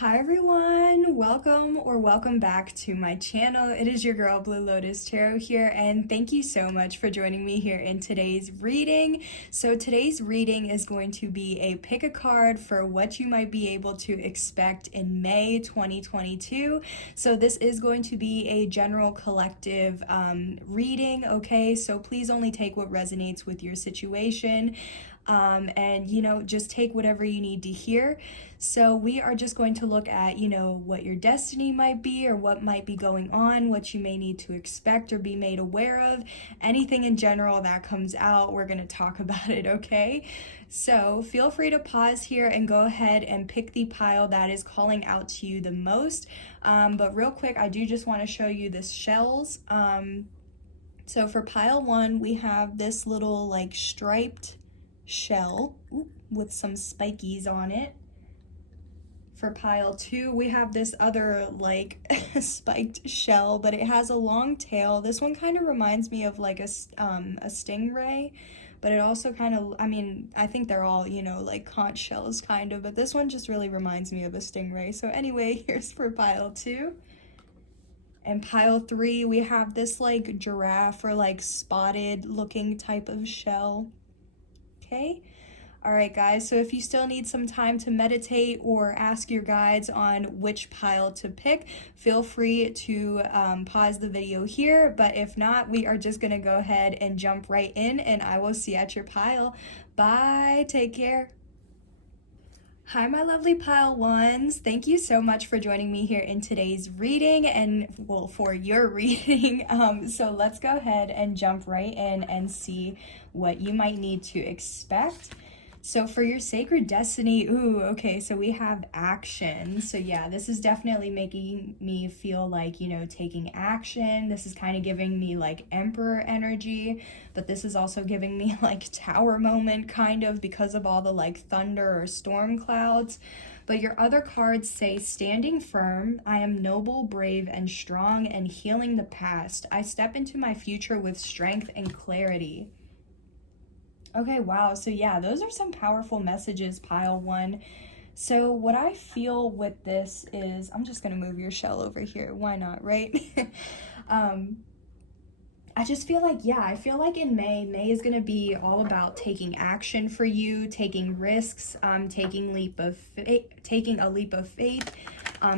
Hi everyone, welcome back to my channel. It is your girl Blue Lotus Tarot here, and thank you so much for joining me here in today's reading. So today's reading is going to be a pick a card for what you might be able to expect in May 2022. So this is going to be a general collective reading, okay? So please only take what resonates with your situation. And just take whatever you need to hear. So we are just going to look at what your destiny might be, or what might be going on, what you may need to expect or be made aware of. Anything in general that comes out, we're going to talk about it, okay? So feel free to pause here and go ahead and pick the pile that is calling out to you the most. But real quick, I do just want to show you the shells. So for pile 1, we have this little like striped shell with some spikies on it. For pile 2, we have this other like spiked shell, but it has a long tail. This one kind of reminds me of like a stingray, but it also kind of, I think they're all, like conch shells kind of, but this one just really reminds me of a stingray. So anyway, here's for pile 2. And pile 3, we have this like giraffe or like spotted looking type of shell. Okay. All right, guys, so if you still need some time to meditate or ask your guides on which pile to pick, feel free to pause the video here. But if not, we are just going to go ahead and jump right in, and I will see you at your pile. Bye. Take care. Hi, my lovely pile ones. Thank you so much for joining me here in today's reading and, well, for your reading. So let's go ahead and jump right in and see what you might need to expect. So for your sacred destiny, okay, so we have action. So yeah, this is definitely making me feel like, taking action. This is kind of giving me like emperor energy, but this is also giving me like tower moment kind of, because of all the like thunder or storm clouds. But your other cards say standing firm, I am noble, brave, and strong, and healing the past. I step into my future with strength and clarity. Okay, wow. So yeah, those are some powerful messages, pile 1. So what I feel with this is, I'm just going to move your shell over here. Why not, right? I just feel like, I feel like in May is going to be all about taking action for you, taking risks, taking a leap of faith,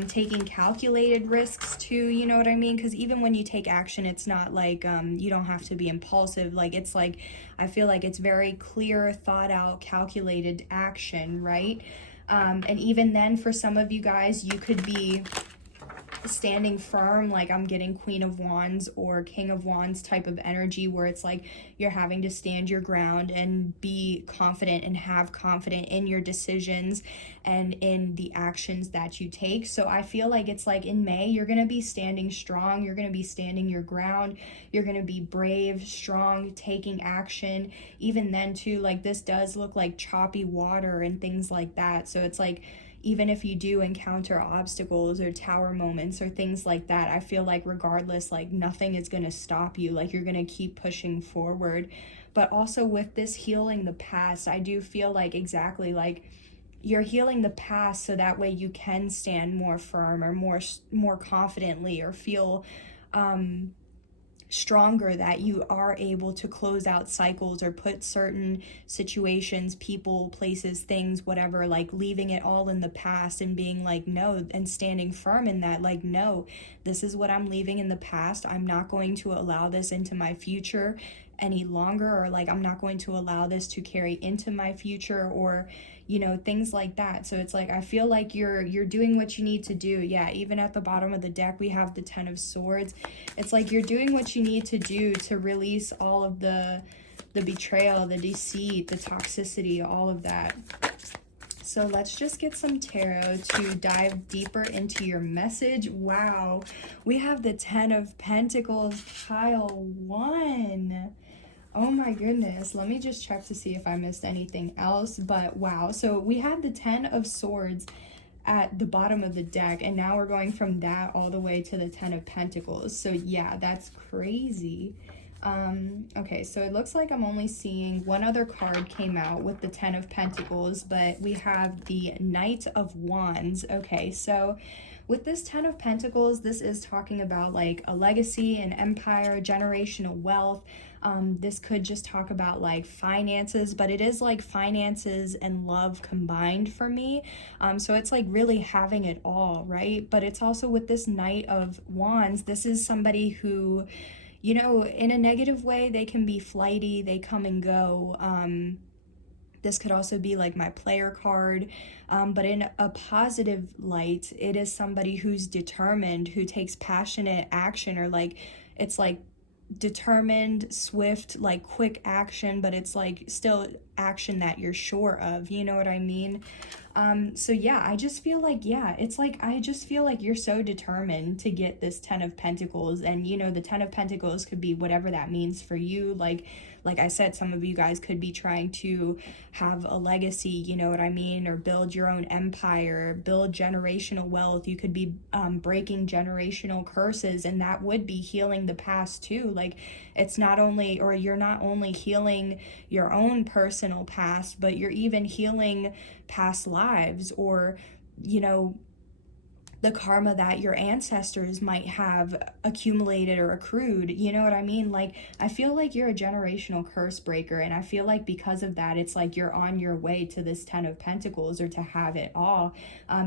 taking calculated risks too, you know what I mean? Because even when you take action, it's not like you don't have to be impulsive. Like, it's like, I feel like it's very clear, thought out, calculated action, right? And even then, for some of you guys, you could be standing firm, like I'm getting Queen of Wands or King of Wands type of energy, where it's like you're having to stand your ground and be confident and have confidence in your decisions and in the actions that you take. So I feel like it's like in May, you're going to be standing strong, you're going to be standing your ground, you're going to be brave, strong, taking action. Even then too, like this does look like choppy water and things like that. So it's like, even if you do encounter obstacles or tower moments or things like that, I feel like regardless, like nothing is going to stop you. Like you're going to keep pushing forward. But also with this healing the past, I do feel like exactly like you're healing the past so that way you can stand more firm or more confidently, or feel stronger, that you are able to close out cycles or put certain situations, people, places, things, whatever, like leaving it all in the past and being like, no, and standing firm in that, like, no, this is what I'm leaving in the past. I'm not going to allow this into my future any longer, or like I'm not going to allow this to carry into my future, or things like that. So it's like I feel like you're doing what you need to do. Yeah, even at the bottom of the deck we have the 10 of Swords. It's like you're doing what you need to do to release all of the betrayal, the deceit, the toxicity, all of that. So let's just get some tarot to dive deeper into your message. Wow, we have the 10 of Pentacles, pile 1. Oh my goodness, let me just check to see if I missed anything else. But wow, so we had the 10 of Swords at the bottom of the deck, and now we're going from that all the way to the 10 of Pentacles. So yeah, that's crazy. Okay, so it looks like I'm only seeing one other card came out with the Ten of Pentacles, but we have the Knight of Wands. Okay, so with this Ten of Pentacles, this is talking about like a legacy, an empire, generational wealth. This could just talk about like finances, but it is like finances and love combined for me. So it's like really having it all, right? But it's also with this Knight of Wands, this is somebody who, you know, in a negative way, they can be flighty, they come and go. This could also be like my player card, but in a positive light, it is somebody who's determined, who takes passionate action, or like it's like determined, swift, like quick action, but it's like still action that you're sure of, you know what I mean? So yeah, I just feel like, yeah, it's like, I just feel like you're so determined to get this Ten of Pentacles, and you know, the Ten of Pentacles could be whatever that means for you. Like I said, some of you guys could be trying to have a legacy, you know what I mean, or build your own empire, build generational wealth. You could be breaking generational curses, and that would be healing the past too. Like it's not only, or you're not only healing your own personal past, but you're even healing past lives, or you know, the karma that your ancestors might have accumulated or accrued, you know what I mean? Like I feel like you're a generational curse breaker, and I feel like because of that, it's like you're on your way to this Ten of Pentacles, or to have it all.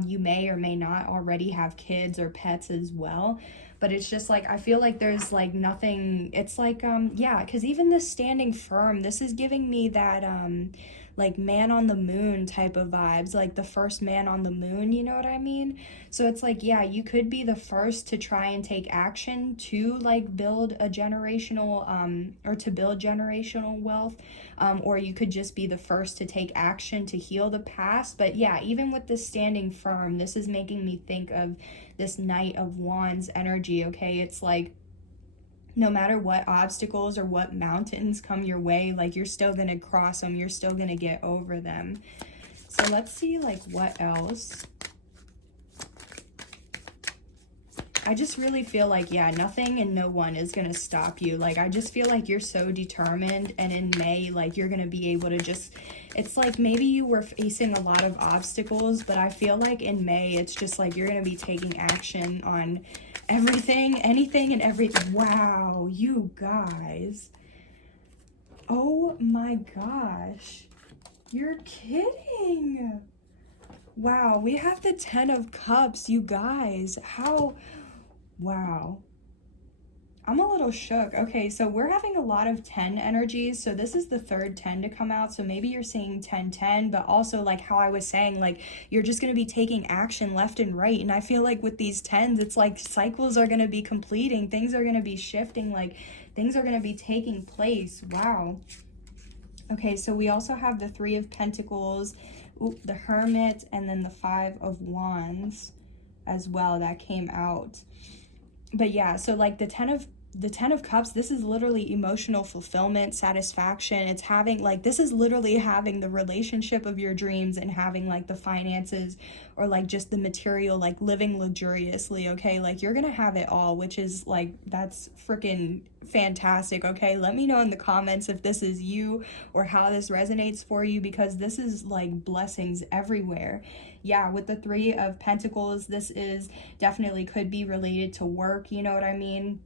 You may or may not already have kids or pets as well, but it's just like I feel like there's like nothing. It's like yeah, because even this standing firm, this is giving me that like man on the moon type of vibes, like the first man on the moon, you know what I mean? So it's like, yeah, you could be the first to try and take action to like build a generational or to build generational wealth, or you could just be the first to take action to heal the past. But yeah, even with this standing firm, this is making me think of this Knight of Wands energy. Okay, it's like no matter what obstacles or what mountains come your way, like you're still gonna cross them, you're still gonna get over them. So let's see like what else. I just really feel like, yeah, nothing and no one is gonna stop you. Like I just feel like you're so determined, and in May, like you're gonna be able to just, it's like maybe you were facing a lot of obstacles, but I feel like in May it's just like you're gonna be taking action on everything, anything and everything. Wow, you guys. Oh my gosh. You're kidding. Wow, we have the Ten of Cups, you guys. How, wow. I'm a little shook. Okay, so we're having a lot of 10 energies. So this is the third 10 to come out. So maybe you're seeing 10-10, but also like how I was saying, like you're just going to be taking action left and right. And I feel like with these 10s, it's like cycles are going to be completing. Things are going to be shifting. Like things are going to be taking place. Wow. Okay, so we also have the Three of Pentacles, the Hermit, and then the Five of Wands as well that came out. But yeah, so like the Ten of Cups, this is literally emotional fulfillment, satisfaction. It's having like, this is literally having the relationship of your dreams, and having like the finances, or like just the material, like living luxuriously. Okay, like you're gonna have it all, which is like, that's freaking fantastic. Okay, let me know in the comments if this is you or how this resonates for you, because this is like blessings everywhere. Yeah, with the Three of Pentacles, this is definitely could be related to work, you know what I mean?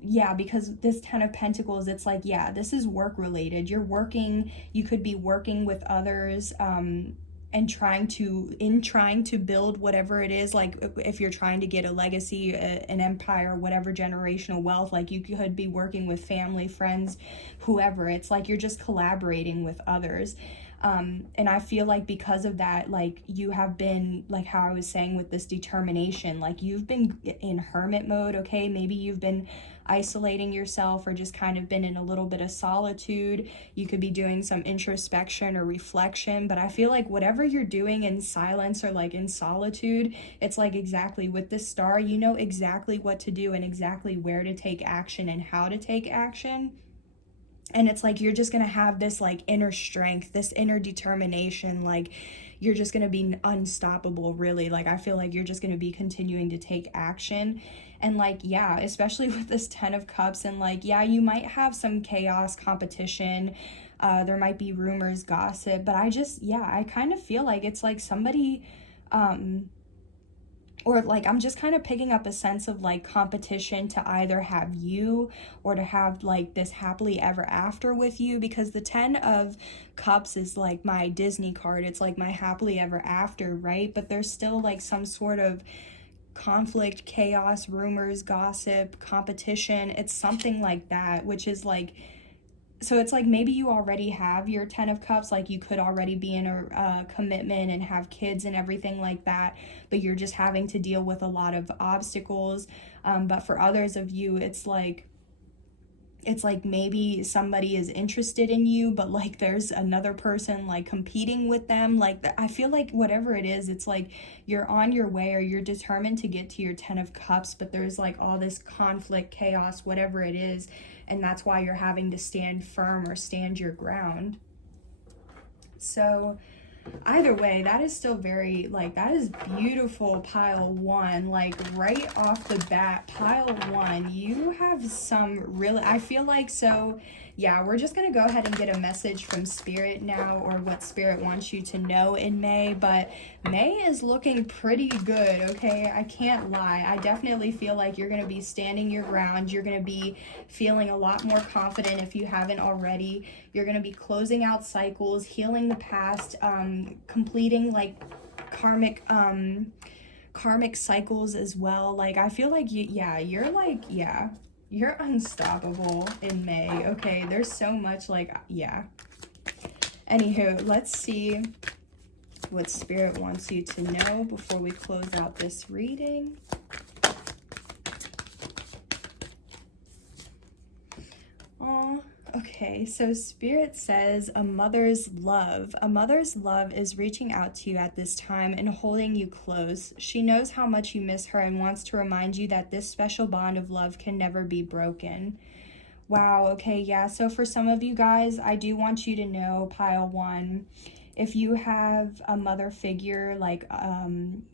Yeah, because this Ten of Pentacles, it's like, yeah, this is work related. You're working, you could be working with others, and trying to build whatever it is. Like if you're trying to get a legacy, an empire, whatever, generational wealth, like you could be working with family, friends, whoever. It's like you're just collaborating with others. And I feel like because of that, like you have been, like how I was saying with this determination, like you've been in hermit mode. Okay, maybe you've been isolating yourself, or just kind of been in a little bit of solitude. You could be doing some introspection or reflection, but I feel like whatever you're doing in silence or like in solitude, it's like exactly with this star, you know exactly what to do and exactly where to take action and how to take action. And it's like you're just going to have this like inner strength, this inner determination, like you're just going to be unstoppable, really. Like I feel like you're just going to be continuing to take action. And like, yeah, especially with this 10 of Cups, and like, yeah, you might have some chaos, competition, there might be rumors, gossip, but I kind of feel like it's like somebody, or like I'm just kind of picking up a sense of like competition to either have you or to have like this happily ever after with you, because the 10 of Cups is like my Disney card. It's like my happily ever after, right? But there's still like some sort of conflict, chaos, rumors, gossip, competition. It's something like that, which is like, so it's like maybe you already have your 10 of Cups, like you could already be in a commitment and have kids and everything like that, but you're just having to deal with a lot of obstacles. But for others of you, it's like maybe somebody is interested in you, but like there's another person like competing with them. Like I feel like whatever it is, it's like you're on your way or you're determined to get to your 10 of Cups, but there's like all this conflict, chaos, whatever it is, and that's why you're having to stand firm or stand your ground. So either way, that is still very, like, that is beautiful, pile one. Like, right off the bat, pile one, you have some really, I feel like, so, yeah, we're just going to go ahead and get a message from Spirit now, or what Spirit wants you to know in May. But May is looking pretty good, okay? I can't lie. I definitely feel like you're going to be standing your ground. You're going to be feeling a lot more confident if you haven't already. You're going to be closing out cycles, healing the past, completing like karmic cycles as well. Like I feel like you're unstoppable in May. Okay, there's so much like, yeah. Anywho, let's see what Spirit wants you to know before we close out this reading. Okay, so Spirit says a mother's love. A mother's love is reaching out to you at this time and holding you close. She knows how much you miss her and wants to remind you that this special bond of love can never be broken. Wow, okay, yeah, so for some of you guys, I do want you to know, pile one, if you have a mother figure, like,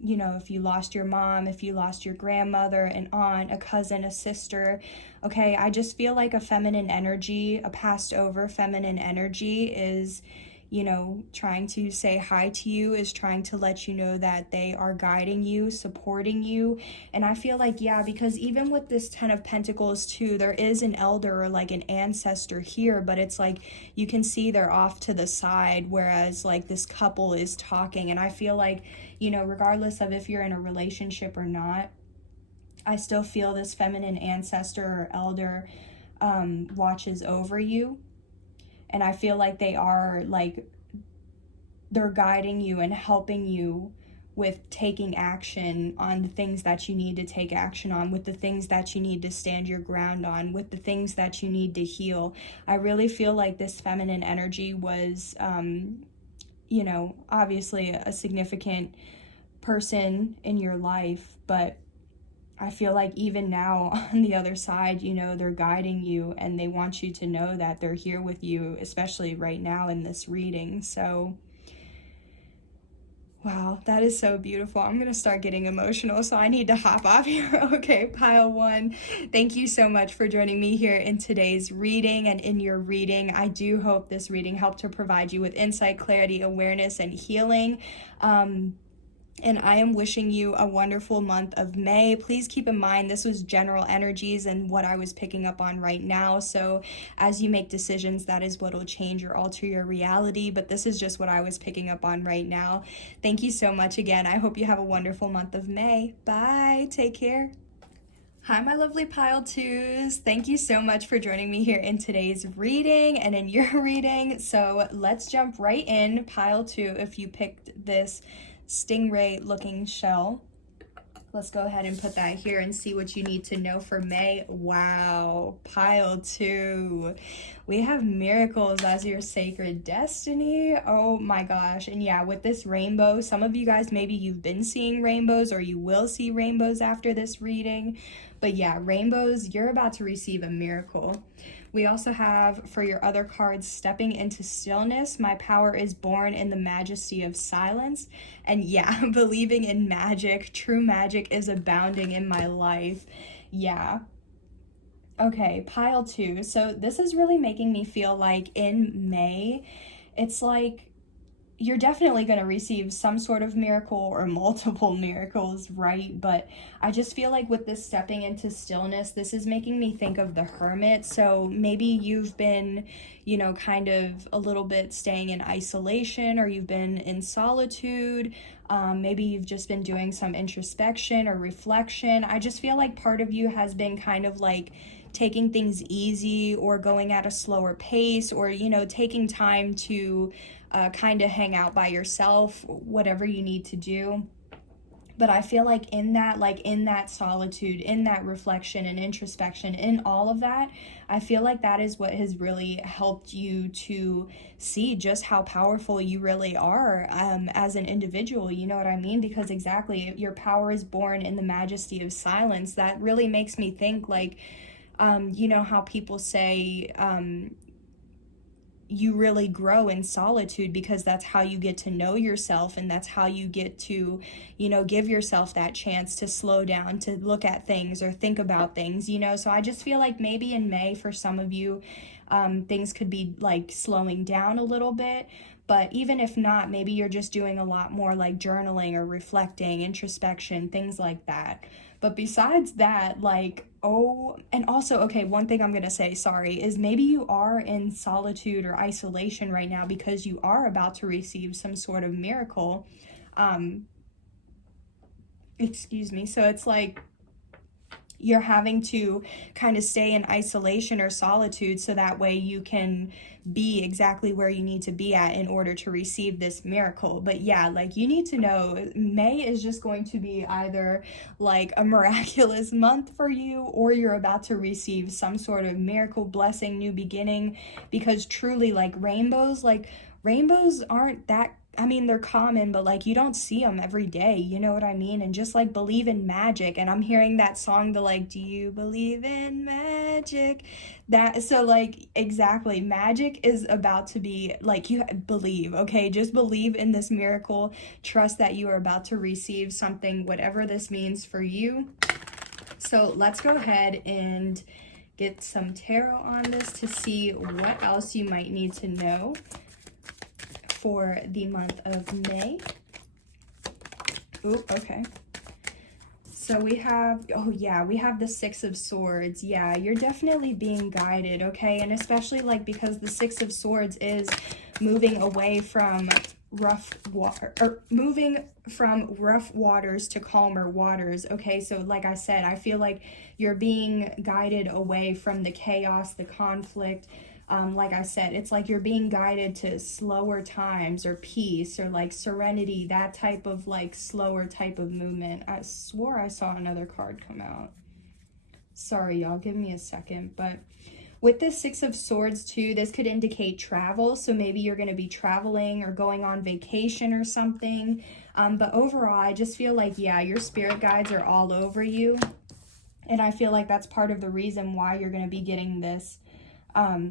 you know, if you lost your mom, if you lost your grandmother, an aunt, a cousin, a sister, okay, I just feel like a feminine energy, a passed over feminine energy is, you know, trying to say hi to you, is trying to let you know that they are guiding you, supporting you. And I feel like, yeah, because even with this 10 of Pentacles too, there is an elder or like an ancestor here, but it's like you can see they're off to the side, whereas like this couple is talking. And I feel like, you know, regardless of if you're in a relationship or not, I still feel this feminine ancestor or elder watches over you. And I feel like they are like, they're guiding you and helping you with taking action on the things that you need to take action on, with the things that you need to stand your ground on, with the things that you need to heal. I really feel like this feminine energy was, you know, obviously a significant person in your life, but I feel like even now on the other side, you know, they're guiding you and they want you to know that they're here with you, especially right now in this reading. So, wow, that is so beautiful. I'm going to start getting emotional, so I need to hop off here. Okay, pile one, thank you so much for joining me here in today's reading and in your reading. I do hope this reading helped to provide you with insight, clarity, awareness, and healing. And I am wishing you a wonderful month of May. Please keep in mind, this was general energies and what I was picking up on right now. So as you make decisions, that is what will change or alter your reality. But this is just what I was picking up on right now. Thank you so much again. I hope you have a wonderful month of May. Bye. Take care. Hi, my lovely pile twos. Thank you so much for joining me here in today's reading and in your reading. So let's jump right in. Pile two, if you picked this stingray looking shell, let's go ahead and put that here and see what you need to know for May. Wow, pile two, we have miracles as your sacred destiny. Oh my gosh. And yeah, with this rainbow, some of you guys, maybe you've been seeing rainbows or you will see rainbows after this reading. But yeah, rainbows, you're about to receive a miracle. We also have, for your other cards, stepping into stillness. My power is born in the majesty of silence. And yeah, believing in magic. True magic is abounding in my life. Yeah. Okay, pile 2. So this is really making me feel like in May, it's like you're definitely going to receive some sort of miracle or multiple miracles, right? But I just feel like with this stepping into stillness, this is making me think of the hermit. So maybe you've been, kind of a little bit staying in isolation, or you've been in solitude. Maybe you've just been doing some introspection or reflection. I just feel like part of you has been kind of like taking things easy, or going at a slower pace, or taking time to kind of hang out by yourself, whatever you need to do. But I feel like in that solitude, in that reflection and introspection, in all of that, I feel like that is what has really helped you to see just how powerful you really are as an individual. You know what I mean? Because exactly, your power is born in the majesty of silence. That really makes me think like, how people say, you really grow in solitude because that's how you get to know yourself, and that's how you get to, give yourself that chance to slow down, to look at things or think about things, So I just feel like maybe in May, for some of you, things could be like slowing down a little bit. But even if not, maybe you're just doing a lot more like journaling or reflecting, introspection, things like that. But besides that, like, and also, okay, one thing I'm going to say, sorry, is maybe you are in solitude or isolation right now because you are about to receive some sort of miracle. Excuse me. So it's like you're having to kind of stay in isolation or solitude so that way you can be exactly where you need to be at in order to receive this miracle. But yeah, like, you need to know May is just going to be either like a miraculous month for you, or you're about to receive some sort of miracle, blessing, new beginning. Because truly, like, rainbows aren't that, I mean, they're common, but like, you don't see them every day, you know what I mean? And just like, believe in magic. And I'm hearing that song, the like, do you believe in magic? That, so like, exactly, magic is about to be like, you believe, okay? Just believe in this miracle. Trust that you are about to receive something, whatever this means for you. So let's go ahead and get some tarot on this to see what else you might need to know for the month of May. Ooh, okay. So we have, we have the Six of Swords. Yeah, you're definitely being guided, okay? And especially like, because the Six of Swords is moving away from rough water, or moving from rough waters to calmer waters, okay? So like I said, I feel like you're being guided away from the chaos, the conflict. Like I said, it's like you're being guided to slower times, or peace, or like serenity, that type of like slower type of movement. I swore I saw another card come out. Sorry, y'all, give me a second. But with the Six of Swords too, this could indicate travel. So maybe you're going to be traveling or going on vacation or something. But overall, I just feel like, yeah, your spirit guides are all over you. And I feel like that's part of the reason why you're going to be getting this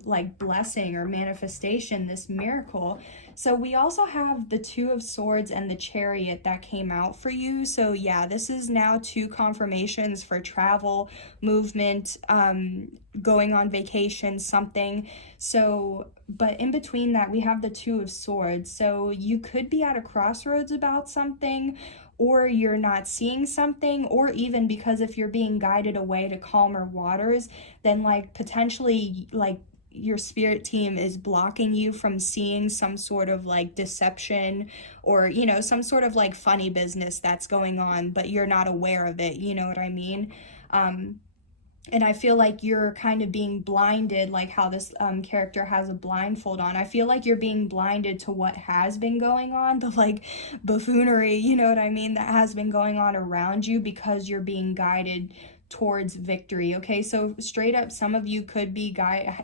like blessing or manifestation, this miracle. So we also have the Two of Swords and the Chariot that came out for you. So yeah, this is now 2 confirmations for travel, movement, going on vacation, something. So, but in between that, we have the Two of Swords. So you could be at a crossroads about something, or you're not seeing something, or even because if you're being guided away to calmer waters, then like potentially like your spirit team is blocking you from seeing some sort of like deception, or some sort of like funny business that's going on, but you're not aware of it, you know what I mean? And I feel like you're kind of being blinded, like how this character has a blindfold on. I feel like you're being blinded to what has been going on, the like buffoonery, you know what I mean, that has been going on around you, because you're being guided towards victory, okay? So straight up, some of you could be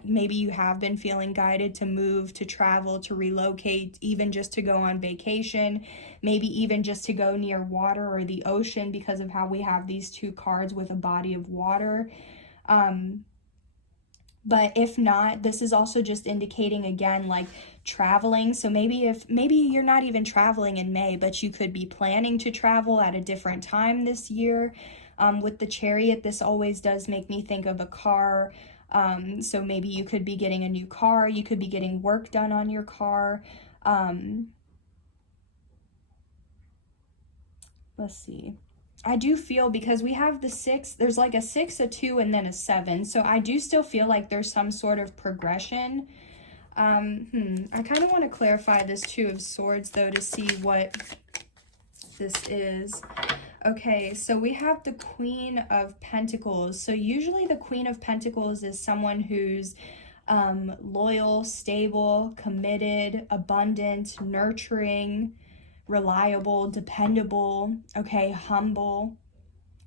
maybe you have been feeling guided to move, to travel, to relocate, even just to go on vacation, maybe even just to go near water or the ocean, because of how we have these 2 cards with a body of water. But if not, this is also just indicating again, like traveling. So maybe you're not even traveling in May, but you could be planning to travel at a different time this year. With the Chariot, this always does make me think of a car. So maybe you could be getting a new car. You could be getting work done on your car. Let's see. I do feel, because we have the 6, there's like a 6, a 2, and then a 7. So I do still feel like there's some sort of progression. I kind of want to clarify this 2 of Swords, though, to see what this is. Okay, so we have the Queen of Pentacles. So usually the Queen of Pentacles is someone who's loyal, stable, committed, abundant, nurturing, reliable, dependable, okay, humble,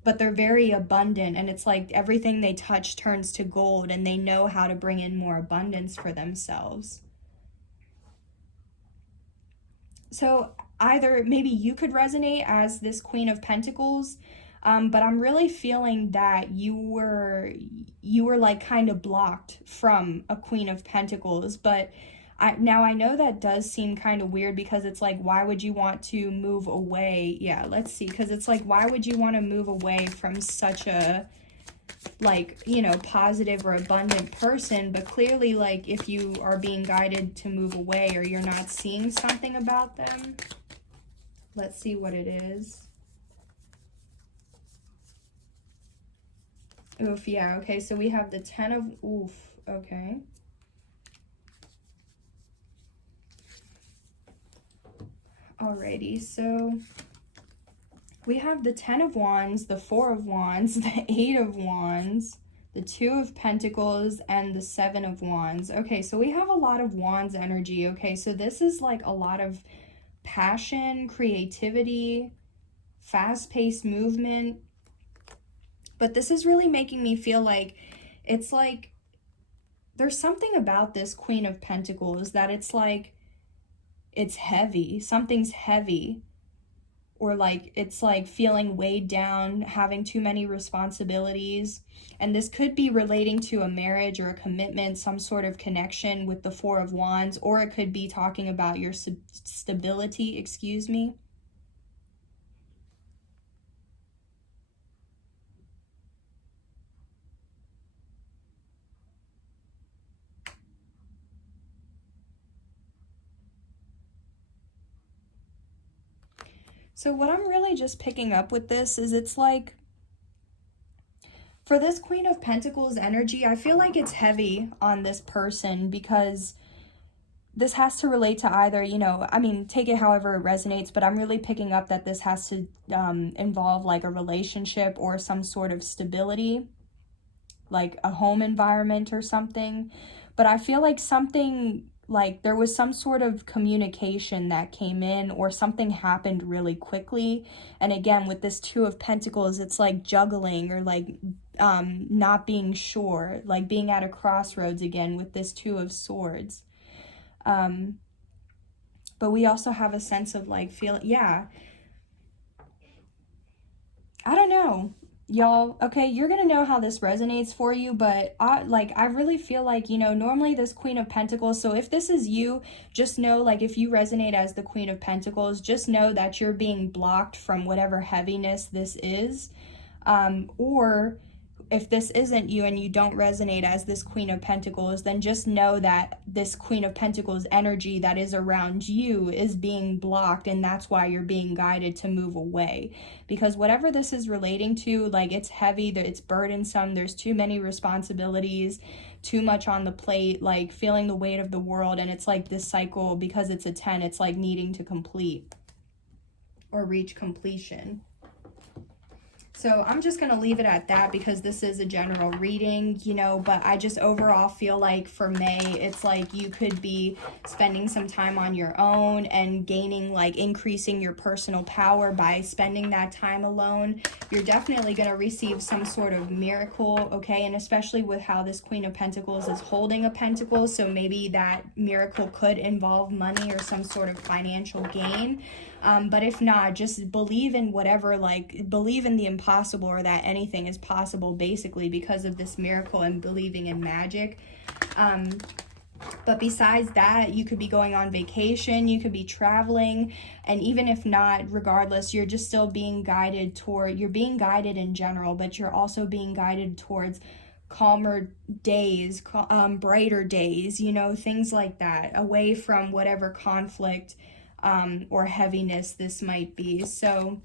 but they're very abundant, and it's like everything they touch turns to gold, and they know how to bring in more abundance for themselves. So either maybe you could resonate as this Queen of Pentacles, but I'm really feeling that you were like kind of blocked from a Queen of Pentacles. But now I know that does seem kind of weird, because it's like, why would you want to move away? Yeah, let's see, because it's like, why would you want to move away from such a, like, you know, positive or abundant person? But clearly, like, if you are being guided to move away, or you're not seeing something about them, let's see what it is. Oof, yeah, okay, so we have the 10 of, oof, okay. Alrighty, so we have the 10 of Wands, the 4 of Wands, the 8 of Wands, the 2 of Pentacles, and the 7 of Wands. Okay, so we have a lot of Wands energy. Okay, so this is like a lot of passion, creativity, fast-paced movement. But this is really making me feel like it's like there's something about this Queen of Pentacles that it's like it's heavy. Something's heavy. Or like it's like feeling weighed down, having too many responsibilities. And this could be relating to a marriage or a commitment, some sort of connection with the 4 of Wands, or it could be talking about your stability, excuse me. So what I'm really just picking up with this is it's like, for this Queen of Pentacles energy, I feel like it's heavy on this person, because this has to relate to either, you know, I mean, take it however it resonates, but I'm really picking up that this has to involve like a relationship or some sort of stability, like a home environment or something. But I feel like something, like there was some sort of communication that came in, or something happened really quickly. And again, with this 2 of Pentacles, it's like juggling, or like not being sure, like being at a crossroads again with this 2 of Swords. But we also have a sense of like feeling, yeah, I don't know, y'all. Okay, you're gonna know how this resonates for you, but I really feel like, you know, normally this Queen of Pentacles, so if this is you, just know, like, if you resonate as the Queen of Pentacles, just know that you're being blocked from whatever heaviness this is. Or if this isn't you and you don't resonate as this Queen of Pentacles, then just know that this Queen of Pentacles energy that is around you is being blocked, and that's why you're being guided to move away. Because whatever this is relating to, like, it's heavy, it's burdensome, there's too many responsibilities, too much on the plate, like feeling the weight of the world, and it's like this cycle, because it's a 10, it's like needing to complete or reach completion. So I'm just going to leave it at that, because this is a general reading, you know, but I just overall feel like for May, it's like you could be spending some time on your own and gaining, like, increasing your personal power by spending that time alone. You're definitely going to receive some sort of miracle, okay? And especially with how this Queen of Pentacles is holding a pentacle, so maybe that miracle could involve money or some sort of financial gain. But if not, just believe in whatever, like believe in the impossible, or that anything is possible, basically, because of this miracle and believing in magic. But besides that, you could be going on vacation, you could be traveling, and even if not, regardless, you're just still being guided toward, you're being guided in general, but you're also being guided towards calmer days, brighter days, you know, things like that, away from whatever conflict or heaviness this might be. So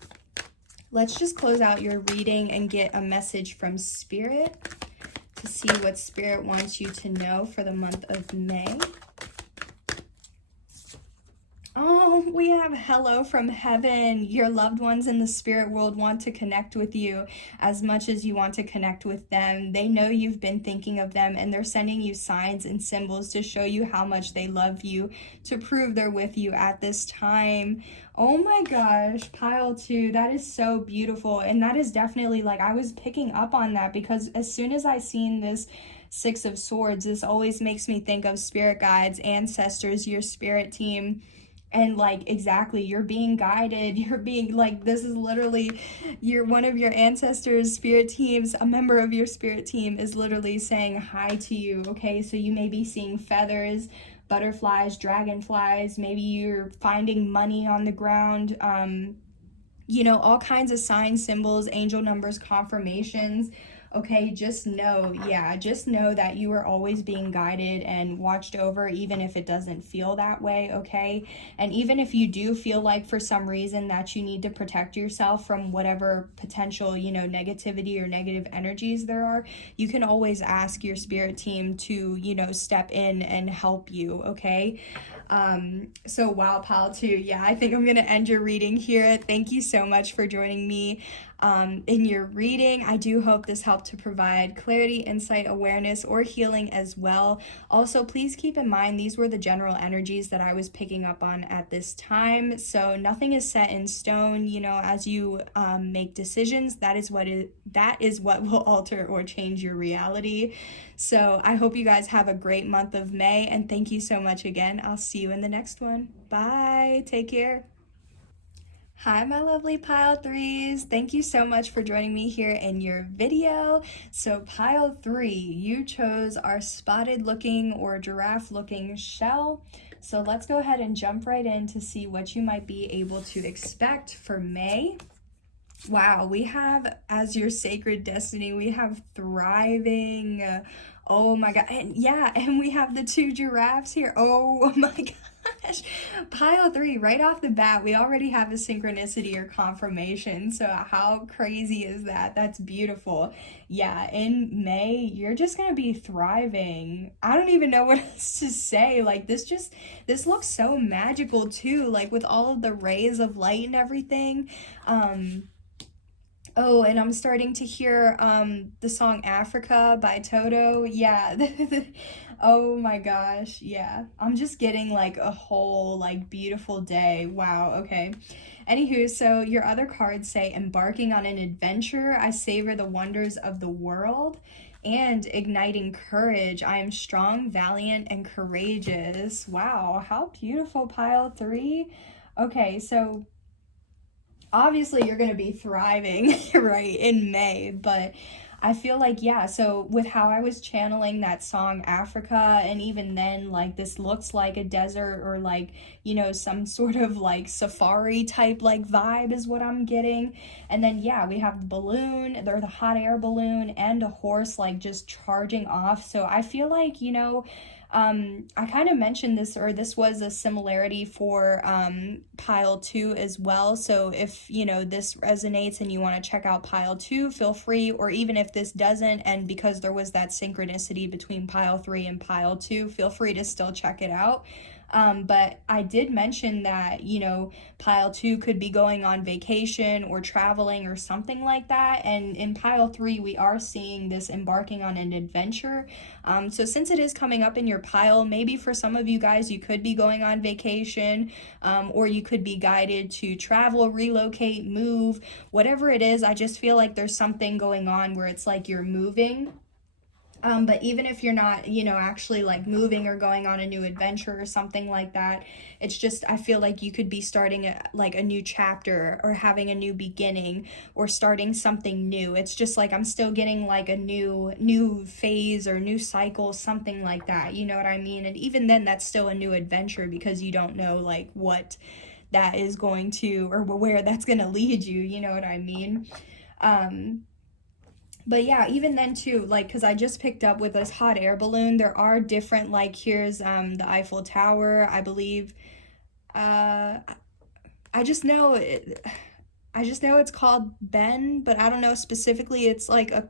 let's just close out your reading and get a message from Spirit to see what Spirit wants you to know for the month of May. Oh, we have hello from heaven. Your loved ones in the spirit world want to connect with you as much as you want to connect with them. They know you've been thinking of them, and they're sending you signs and symbols to show you how much they love you, to prove they're with you at this time. Oh my gosh, pile 2, that is so beautiful. And that is definitely, like, I was picking up on that, because as soon as I seen this 6 of Swords, this always makes me think of spirit guides, ancestors, your spirit team. And like, exactly, you're being guided, you're being, like, this is literally one of your ancestors' spirit teams, a member of your spirit team is literally saying hi to you, okay? So you may be seeing feathers, butterflies, dragonflies, maybe you're finding money on the ground, you know, all kinds of signs, symbols, angel numbers, confirmations. Okay, just know, just know that you are always being guided and watched over, even if it doesn't feel that way, okay? And even if you do feel like for some reason that you need to protect yourself from whatever potential, you know, negativity or negative energies there are, you can always ask your spirit team to, you know, step in and help you, okay? So wow, pile 2, yeah, I think I'm gonna end your reading here. Thank you so much for joining me in your reading. I do hope this helped to provide clarity, insight, awareness, or healing as well. Also, please keep in mind these were the general energies that I was picking up on at this time. So nothing is set in stone. You know, as you make decisions, that is what will alter or change your reality. So I hope you guys have a great month of May, and thank you so much again. I'll see you in the next one. Bye. Take care. Hi, my lovely pile 3s. Thank you so much for joining me here in your video. So pile 3, you chose our spotted looking or giraffe looking shell. So let's go ahead and jump right in to see what you might be able to expect for May. Wow, we have as your sacred destiny, we have thriving. Oh my god. And yeah, and we have the 2 giraffes here. Oh my gosh. Pile 3, right off the bat, we already have a synchronicity or confirmation. So how crazy is that? That's beautiful. Yeah, in May, you're just gonna be thriving. I don't even know what else to say. Like, this looks so magical too, like with all of the rays of light and everything. Oh, and I'm starting to hear the song Africa by Toto. Yeah. Oh my gosh. Yeah. I'm just getting like a whole like beautiful day. Wow. Okay. Anywho, so your other cards say embarking on an adventure. I savor the wonders of the world. And igniting courage. I am strong, valiant, and courageous. Wow. How beautiful, pile 3. Okay, so obviously you're going to be thriving right in May, but I feel like, yeah, so with how I was channeling that song Africa, and even then, like, this looks like a desert or like, you know, some sort of like safari type like vibe is what I'm getting. And then yeah, we have the balloon, or the hot air balloon, and a horse like just charging off. So I feel like, you know, I kind of mentioned this, or this was a similarity for pile 2 as well. So if, you know, this resonates and you want to check out pile 2, feel free. Or even if this doesn't, and because there was that synchronicity between pile 3 and pile 2, feel free to still check it out. But I did mention that, you know, pile 2 could be going on vacation or traveling or something like that. And in pile 3, we are seeing this embarking on an adventure. So since it is coming up in your pile, maybe for some of you guys, you could be going on vacation, or you could be guided to travel, relocate, move, whatever it is. I just feel like there's something going on where it's like you're moving. But even if you're not, you know, actually like moving or going on a new adventure or something like that, it's just, I feel like you could be starting like a new chapter or having a new beginning or starting something new. It's just like I'm still getting like a new phase or new cycle, something like that. You know what I mean? And even then, that's still a new adventure because you don't know like what that is going to or where that's going to lead you. You know what I mean? Um, but yeah, even then too, like, because I just picked up with this hot air balloon, there are different, like, here's the Eiffel Tower, I believe. uh I just know it, I just know it's called Ben, but I don't know specifically. It's like a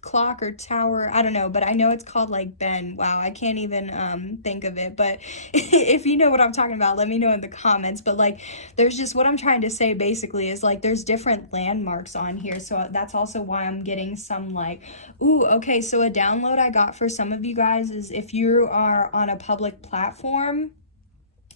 clock or tower. I don't know, but I know it's called like Ben. Wow, I can't even think of it. But if you know what I'm talking about, let me know in the comments. But like, there's just what I'm trying to say basically is like there's different landmarks on here. So that's also why I'm getting some like, ooh, okay. So a download I got for some of you guys is if you are on a public platform,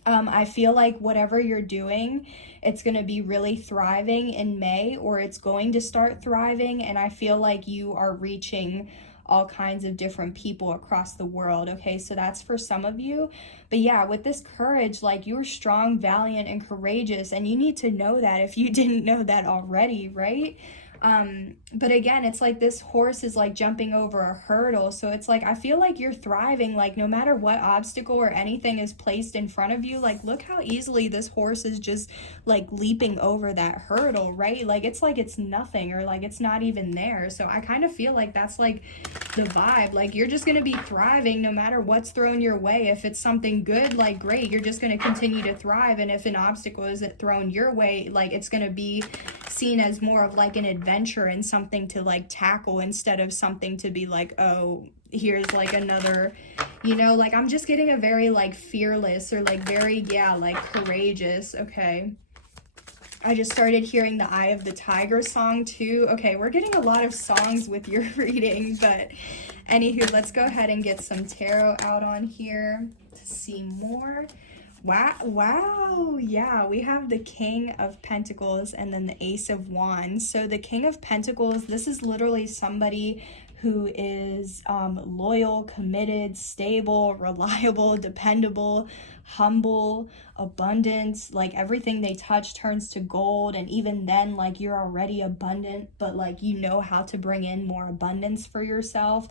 I feel like whatever you're doing, it's going to be really thriving in May, or it's going to start thriving. And I feel like you are reaching all kinds of different people across the world. Okay, so that's for some of you. But yeah, with this courage, like you're strong, valiant, and courageous. And you need to know that if you didn't know that already, right? But again, it's like this horse is like jumping over a hurdle. So it's like, I feel like you're thriving, like no matter what obstacle or anything is placed in front of you, like look how easily this horse is just like leaping over that hurdle, right? Like it's nothing or like it's not even there. So I kind of feel like that's like the vibe. Like you're just going to be thriving no matter what's thrown your way. If it's something good, like great, you're just going to continue to thrive. And if an obstacle isn't thrown your way, like it's going to be seen as more of like an adventure and something to like tackle instead of something to be like, oh, here's like another, you know, like I'm just getting a very like fearless or like very, yeah, like courageous. Okay, I just started hearing the Eye of the Tiger song too. Okay, we're getting a lot of songs with your reading, but anywho, let's go ahead and get some tarot out on here to see more. Wow, yeah, we have the King of Pentacles and then the Ace of Wands. So the King of Pentacles, this is literally somebody who is loyal, committed, stable, reliable, dependable, humble, abundant. Like everything they touch turns to gold. And even then, like you're already abundant, but like you know how to bring in more abundance for yourself.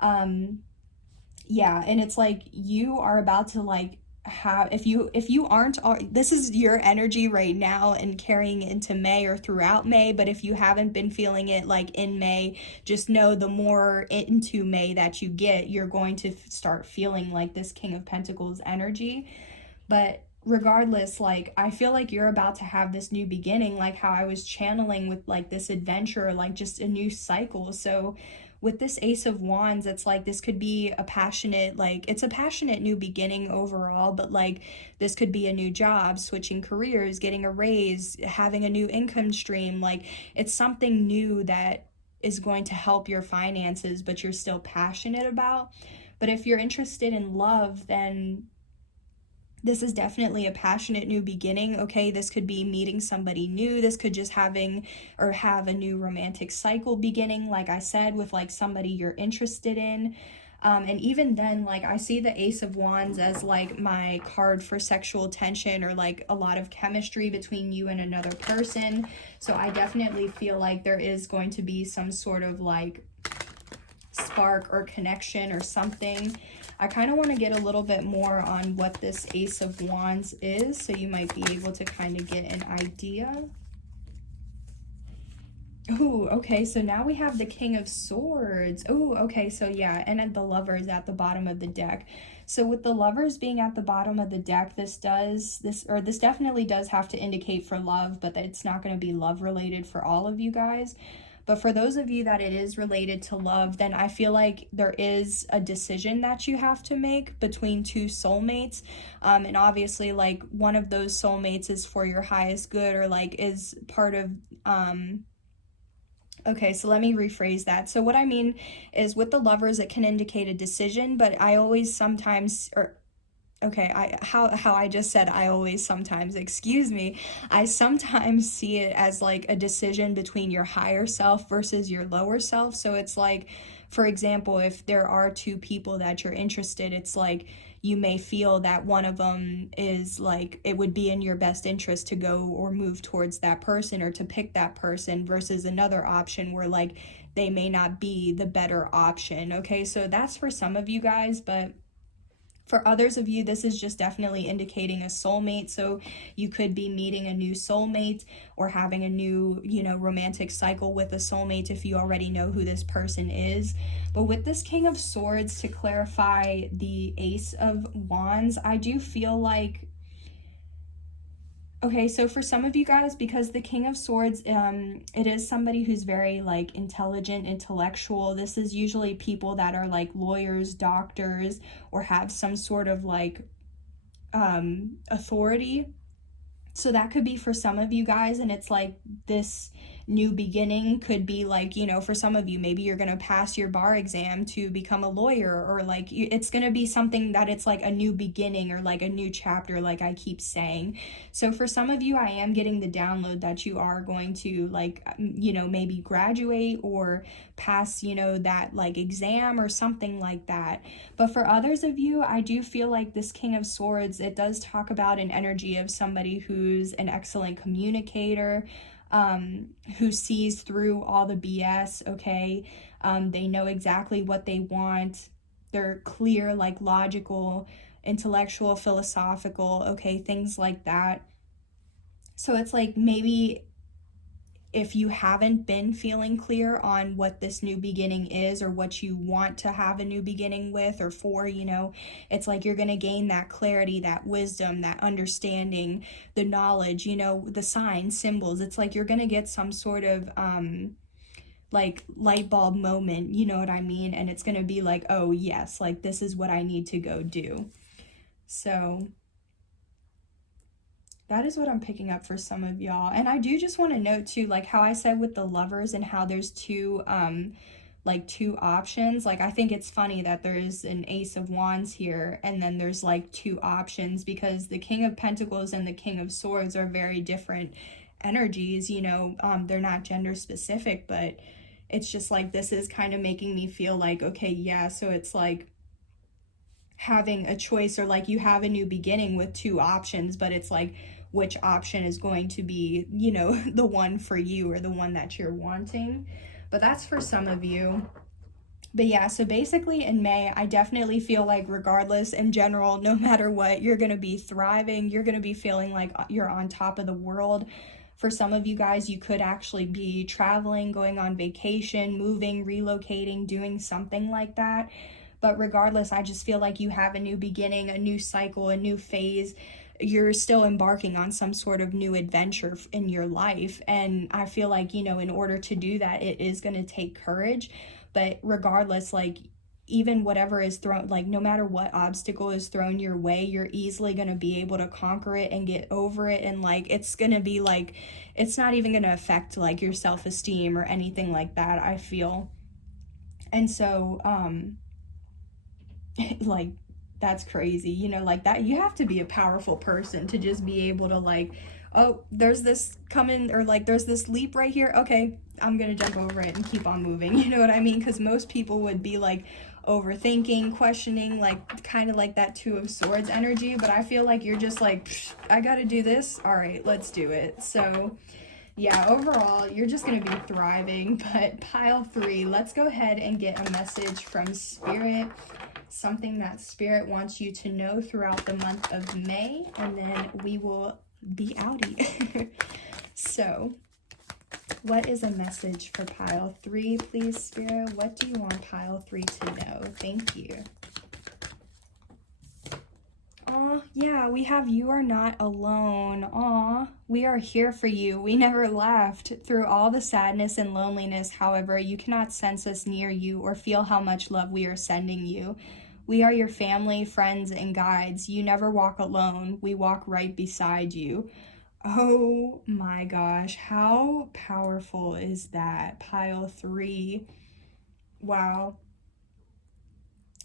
Yeah, and it's like you are about to like have, if you aren't, this is your energy right now and carrying into May or throughout May. But if you haven't been feeling it like in May, just know the more into May that you get, you're going to start feeling like this King of Pentacles energy. But regardless, like I feel like you're about to have this new beginning, like how I was channeling with like this adventure, like just a new cycle. So with this Ace of Wands, it's like this could be a passionate, like it's a passionate new beginning overall, but like this could be a new job, switching careers, getting a raise, having a new income stream. Like it's something new that is going to help your finances, but you're still passionate about. But if you're interested in love, then this is definitely a passionate new beginning. Okay, this could be meeting somebody new. This could just having or have a new romantic cycle beginning, like I said, with like somebody you're interested in. And even then, like I see the Ace of Wands as like my card for sexual tension or like a lot of chemistry between you and another person. So I definitely feel like there is going to be some sort of like spark or connection or something. I kind of want to get a little bit more on what this Ace of Wands is, so you might be able to kind of get an idea. Oh, okay, so now we have the King of Swords. Oh, okay, so yeah, and then the Lovers at the bottom of the deck. So with the Lovers being at the bottom of the deck, this definitely does have to indicate for love, but it's not going to be love related for all of you guys. But for those of you that it is related to love, then I feel like there is a decision that you have to make between two soulmates. And obviously, like, one of those soulmates is for your highest good or, like, is part of... Okay, so let me rephrase that. So what I mean is with the Lovers, it can indicate a decision, but I always sometimes... okay, how I just said I always sometimes, excuse me, I sometimes see it as like a decision between your higher self versus your lower self. So it's like, for example, if there are two people that you're interested, it's like you may feel that one of them is like it would be in your best interest to go or move towards that person or to pick that person versus another option where like they may not be the better option. Okay, so that's for some of you guys, but for others of you, this is just definitely indicating a soulmate. So you could be meeting a new soulmate or having a new, romantic cycle with a soulmate if you already know who this person is. But with this King of Swords, to clarify the Ace of Wands, I do feel like, okay, so for some of you guys, because the King of Swords, it is somebody who's very like intelligent, intellectual. This is usually people that are like lawyers, doctors, or have some sort of like authority. So that could be for some of you guys, and it's like this new beginning could be like, for some of you, maybe you're going to pass your bar exam to become a lawyer, or like it's going to be something that it's like a new beginning or like a new chapter, like I keep saying. So for some of you, I am getting the download that you are going to like, maybe graduate or pass, that like exam or something like that. But for others of you, I do feel like this King of Swords, it does talk about an energy of somebody who's an excellent communicator, who sees through all the BS, okay? They know exactly what they want. They're clear, like logical, intellectual, philosophical, okay? Things like that. So it's like maybe if you haven't been feeling clear on what this new beginning is or what you want to have a new beginning with or for, it's like you're going to gain that clarity, that wisdom, that understanding, the knowledge, the signs, symbols. It's like you're going to get some sort of like light bulb moment, you know what I mean? And it's going to be like, oh yes, like this is what I need to go do. So that is what I'm picking up for some of y'all. And I do just want to note too, like how I said with the Lovers and how there's two options. Like I think it's funny that there's an Ace of Wands here and then there's like two options, because the King of Pentacles and the King of Swords are very different energies. They're not gender specific, but it's just like this is kind of making me feel like, okay, yeah, so it's like having a choice, or like you have a new beginning with two options, but it's like which option is going to be, the one for you or the one that you're wanting. But that's for some of you. But yeah, so basically in May, I definitely feel like regardless, in general, no matter what, you're going to be thriving. You're going to be feeling like you're on top of the world. For some of you guys, you could actually be traveling, going on vacation, moving, relocating, doing something like that. But regardless, I just feel like you have a new beginning, a new cycle, a new phase. You're still embarking on some sort of new adventure in your life. And I feel like, in order to do that, it is going to take courage. But regardless, like even whatever is thrown, like no matter what obstacle is thrown your way, you're easily going to be able to conquer it and get over it. And like it's going to be like, it's not even going to affect like your self-esteem or anything like that, I feel. And so like that's crazy, like that. You have to be a powerful person to just be able to like, oh, there's this coming, or like there's this leap right here, okay, I'm gonna jump over it and keep on moving. You know what I mean? Because most people would be like overthinking, questioning, like kind of like that Two of Swords energy. But I feel like you're just like, I gotta do this, all right, let's do it. So yeah, overall, you're just going to be thriving. But pile 3, let's go ahead and get a message from Spirit, something that Spirit wants you to know throughout the month of May, and then we will be outie. So, what is a message for pile 3, please, Spirit? What do you want pile 3 to know? Thank you. Aw, yeah, we have You Are Not Alone. Aw, we are here for you. We never left. Through all the sadness and loneliness, however, you cannot sense us near you or feel how much love we are sending you. We are your family, friends, and guides. You never walk alone. We walk right beside you. Oh my gosh, how powerful is that? Pile 3. Wow.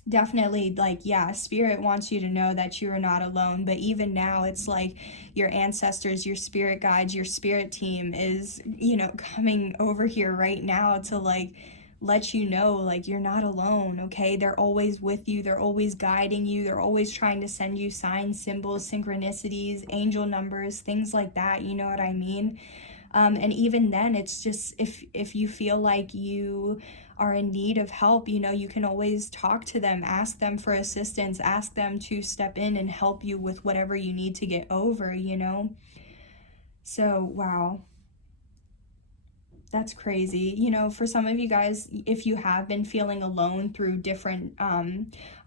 Definitely, like, yeah, spirit wants you to know that you are not alone. But even now, it's like your ancestors, your spirit guides, your spirit team is, coming over here right now to like let you know, like, you're not alone, okay? They're always with you, they're always guiding you, they're always trying to send you signs, symbols, synchronicities, angel numbers, things like that. You know what I mean? And even then, it's just, if you feel like you are in need of help, you can always talk to them, ask them for assistance, ask them to step in and help you with whatever you need to get over. So, wow. That's crazy. For some of you guys, if you have been feeling alone through different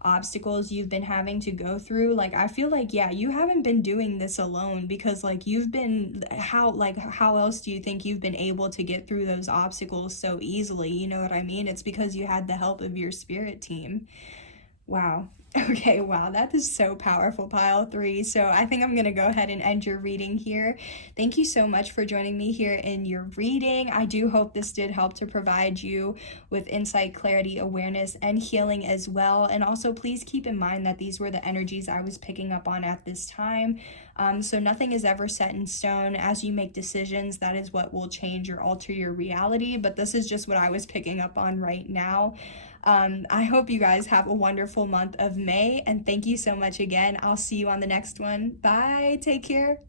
obstacles you've been having to go through, like, I feel like, yeah, you haven't been doing this alone, because like you've been, how else do you think you've been able to get through those obstacles so easily? You know what I mean? It's because you had the help of your spirit team. Wow. Okay, wow, that is so powerful, pile three. So I think I'm going to go ahead and end your reading here. Thank you so much for joining me here in your reading. I do hope this did help to provide you with insight, clarity, awareness, and healing as well. And also, please keep in mind that these were the energies I was picking up on at this time. So nothing is ever set in stone. As you make decisions, that is what will change or alter your reality. But this is just what I was picking up on right now. I hope you guys have a wonderful month of May, and thank you so much again. I'll see you on the next one. Bye. Take care.